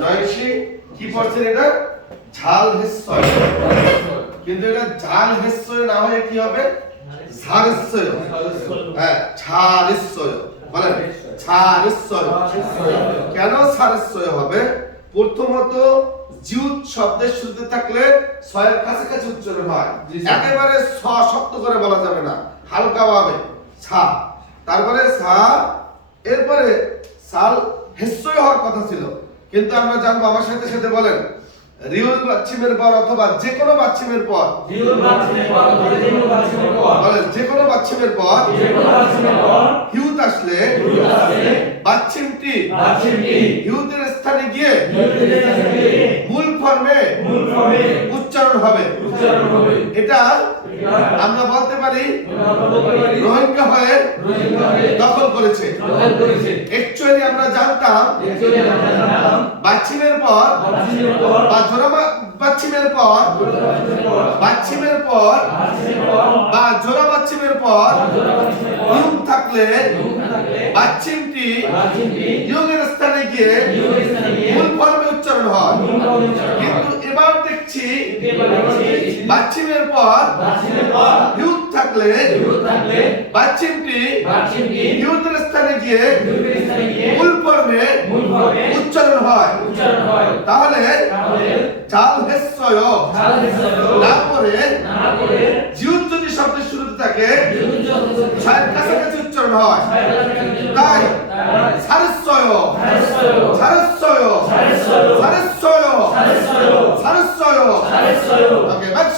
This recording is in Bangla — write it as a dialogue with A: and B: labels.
A: নয়সী কি পড়ছেন এটা? ঝাল হেস্যয় কিন্তু এটা ঝাল হেস্যয় না হয়ে কি হবে? ঝারেস্যয় হ্যাঁ ঝারেস্যয় বলেন ঝারেস্যয় কেন ঝারেস্যয় হবে? প্রথমত জিউত শব্দের শুরুতে থাকলে ছয়ের কাছাকাছি উচ্চারণ হয়। একেবারে ছ শক্ত করে বলা যাবে না। হালকা ভাবে। ছা তারপরে সা এরপরে সাল হেস্যই হওয়ার কথা ছিল। কিন্তু আমরা জানব আমার সাথে সাথে বলেন রিউল বাচ্চিমের পর অথবা যে কোনো বাচ্চিমের পর। বলেন যে কোনো বাচ্চিমের পর হিউত আসলে বাচ্চিমটি হিউতের স্থানে গিয়ে মূল ফর্মে উচ্চারণ হবে। এটা আমরা বলতে পারি রোহিঙ্গা হয়ে দখল করেছে। অ্যাকচুয়ালি আমরা জানতাম বাচ্চিমের পর বা জোড়া বাচ্চিমের পর বাচ্চিমের পর বা জোড়া বাচ্চিমের পর ইউম থাকলে বাচ্চিমটি ইউমের স্থানে গিয়ে মূল ফর্মে উচ্চারণ হয়। কিন্তু এবার দেখছি বাচ্চিমের পর ইউথ থাকলে বাচ্চিমটি ইউথের স্থানে গিয়ে মূল ফর্মে উচ্চারণ হয় তাহলে চাল হেস্যয় না করে জিউত যদি শব্দের শুরুতে থাকে ছায়ের কাছাকাছি উচ্চারণ হয় তাই সারস্বয় সারস্বয় সারস্বয় সারস্বয় ওকে বাচ্চো